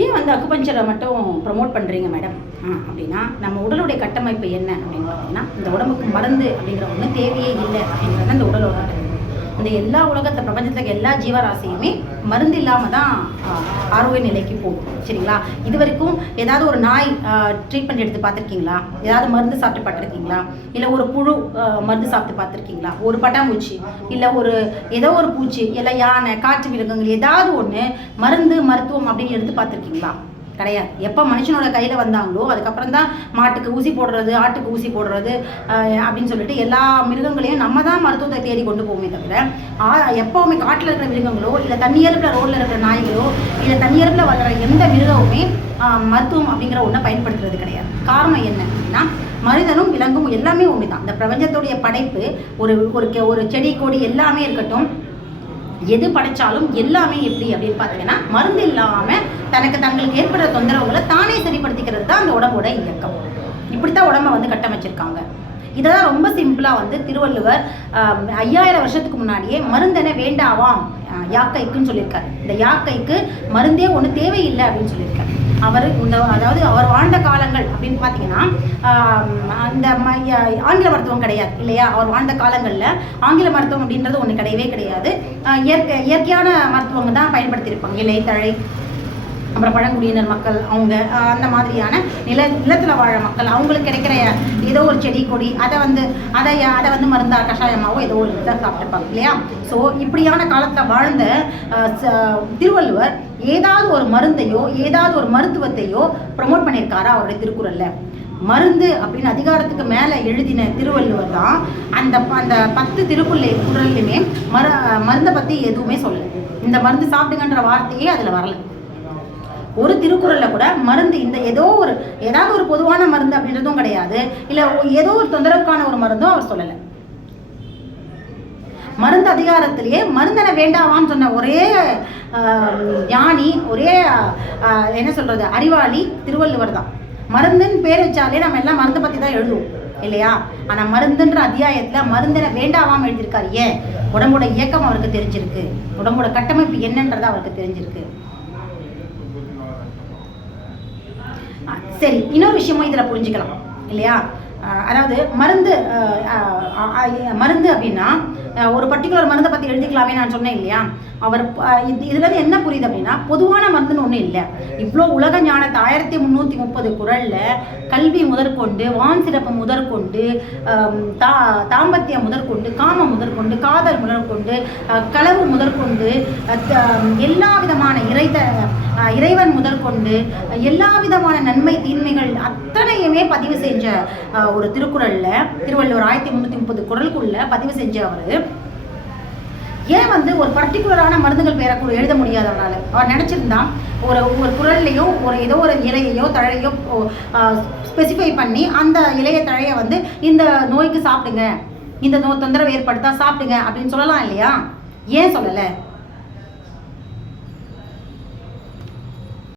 ஏன் வந்து அக்குபஞ்சரை மட்டும் ப்ரமோட் பண்ணுறீங்க மேடம் அப்படின்னா, நம்ம உடலுடைய கட்டமைப்பு என்ன அப்படின்னு பார்த்தீங்கன்னா, இந்த உடம்புக்கு மருந்து அப்படிங்கிற ஒன்று தேவையே இல்லை அப்படிங்கிறது அந்த உடலோட கட்டமைப்பு. இந்த எல்லா உலகத்தை பிரபஞ்சத்துக்கு எல்லா ஜீவராசியுமே மருந்து இல்லாமல் தான் ஆரோக்கிய நிலைக்கு போகும். சரிங்களா? இது வரைக்கும் ஏதாவது ஒரு நாய் ட்ரீட்மெண்ட் எடுத்து பார்த்துருக்கீங்களா? ஏதாவது மருந்து சாப்பிட்டு பார்த்துருக்கீங்களா? இல்லை ஒரு புழு மருந்து சாப்பிட்டு பார்த்துருக்கீங்களா? ஒரு பட்டாம்பூச்சி இல்லை ஏதோ ஒரு பூச்சி இல்லை யானை காட்டு விலங்குகள் ஏதாவது ஒன்று மருத்துவம் அப்படின்னு எடுத்து பார்த்துருக்கீங்களா? கிடையாது. எப்போ மனுஷனோட கையில் வந்தாங்களோ அதுக்கப்புறம் தான் மாட்டுக்கு ஊசி போடுறது, ஆட்டுக்கு ஊசி போடுறது அப்படின்னு சொல்லிட்டு எல்லா மிருகங்களையும் நம்ம தான் மருத்துவத்தை தேடி கொண்டு போவோமே தவிர, எப்போவுமே காட்டில் இருக்கிற மிருகங்களோ இல்லை தண்ணியரப்பில் ரோட்டில் இருக்கிற நாய்களோ இல்லை தண்ணியரப்பில் வளர்கிற எந்த மிருகமுமே மருத்துவம் அப்படிங்கிற ஒன்றை பயன்படுத்துறது கிடையாது. காரணம் என்ன அப்படின்னா, மனிதனும் விலங்கும் எல்லாமே ஒன்று தான். இந்த பிரபஞ்சத்துடைய படைப்பு ஒரு செடி கொடி எல்லாமே இருக்கட்டும், எது படைச்சாலும் எல்லாமே எப்படி அப்படின்னு பார்த்தீங்கன்னா, மருந்து இல்லாமல் தங்களுக்கு ஏற்படுற தொந்தரவுகளை தானே சரிப்படுத்திக்கிறது தான் அந்த உடம்போட இயக்கம். இப்படித்தான் உடம்பை வந்து கட்டமைச்சிருக்காங்க. இதெல்லாம் ரொம்ப சிம்பிளாக வந்து திருவள்ளுவர் 5000 வருஷத்துக்கு முன்னாடியே மருந்தென வேண்டாவாம் யாக்கைக்குன்னு சொல்லியிருக்காரு. இந்த யாக்கைக்கு மருந்தே ஒன்று தேவையில்லை அப்படின்னு சொல்லியிருக்காரு. அவர் வாழ்ந்த காலங்கள் அப்படின்னு பார்த்தீங்கன்னா, அந்த ஆங்கில மருத்துவம் கிடையாது இல்லையா? அவர் வாழ்ந்த காலங்களில் ஆங்கில மருத்துவம் அப்படின்றது ஒன்று கிடையவே கிடையாது. இயற்கையான மருத்துவங்க தான் பயன்படுத்தியிருப்பாங்க. இலை தழை, அப்புறம் பழங்குடியினர் மக்கள் அவங்க அந்த மாதிரியான நிலத்தில் வாழ மக்கள் அவங்களுக்கு கிடைக்கிற ஏதோ ஒரு செடி கொடி அதை வந்து மருந்தா கஷாயமாவோ ஏதோ ஒரு இதை சாப்பிட்டுருப்பாங்க இல்லையா? ஸோ இப்படியான காலத்தில் வாழ்ந்த திருவள்ளுவர் ஏதாவது ஒரு மருந்தையோ ஏதாவது ஒரு மருத்துவத்தையோ ப்ரமோட் பண்ணியிருக்காரா அவருடைய திருக்குறளில்? மருந்து அப்படின்னு அதிகாரத்துக்கு மேலே எழுதின திருவள்ளுவர் தான் அந்த 10 திருக்குறள்லையுமே மருந்தை பற்றி எதுவுமே சொல்லலை. இந்த மருந்து சாப்பிடுங்கன்ற வார்த்தையே அதில் வரலை. ஒரு திருக்குறளில் கூட மருந்து ஏதாவது ஒரு பொதுவான மருந்து அப்படின்றதும் கிடையாது. இல்லை ஏதோ ஒரு தொந்தரவுக்கான ஒரு மருந்தும் அவர் சொல்லலை. மருந்து அதிகாரத்திலேயே மருந்தென வேண்டாவான்னு சொன்ன ஒரே ஞானி, ஒரே என்ன சொல்றது, அறிவாளி திருவள்ளுவர் தான். மருந்துன்னு பேர் வச்சாலே நம்ம எல்லாம் மருந்தை பற்றி தான் எழுதுவோம் இல்லையா? ஆனால் மருந்துன்ற அத்தியாயத்தில் மருந்தென வேண்டாவாமல் எழுதியிருக்காரு. ஏன்? உடம்போட இயக்கம் அவருக்கு தெரிஞ்சிருக்கு, உடம்போட கட்டமைப்பு என்னன்றது அவருக்கு தெரிஞ்சிருக்கு. சரி, இன்னொரு விஷயமும் இதில் புரிஞ்சுக்கலாம் இல்லையா? அதாவது மருந்து அப்படின்னா ஒரு பர்டிகுலர் மருந்தை பற்றி எழுதிக்கலாமே நான் சொன்னேன் இல்லையா? இதுல என்ன புரியுது அப்படின்னா, பொதுவான மருந்துன்னு ஒன்றும் இல்லை. இவ்வளோ உலக ஞானத்தை 1330 குறளில் கல்வி முதற்கொண்டு, வான் சிறப்பு முதற்கொண்டு, தாம்பத்தியம் முதற்கொண்டு, காமம் முதற்கொண்டு, காதல் முதற்கொண்டு, களவு முதற்கொண்டு, எல்லா விதமான இறைவன் முதற்கொண்டு எல்லா விதமான நன்மை தீன்மைகள் அத்தனையுமே பதிவு செஞ்ச ஒரு திருக்குறளில் திருவள்ளுவர் 1330 குறளுக்குள்ள பதிவு செஞ்ச ஏன் வந்து ஒரு பர்டிகுலரான மருந்துகள் பேரை கூட எழுத முடியாது அவரால்? அவர் நினச்சிருந்தா ஒரு குறள்லையும் ஏதோ ஒரு இலையையோ தழையோ ஸ்பெசிஃபை பண்ணி அந்த இலைய தழையை வந்து இந்த நோய்க்கு சாப்பிடுங்க, இந்த தொந்தரவு ஏற்படுத்தா சாப்பிடுங்க அப்படின்னு சொல்லலாம் இல்லையா? ஏன் சொல்லலை?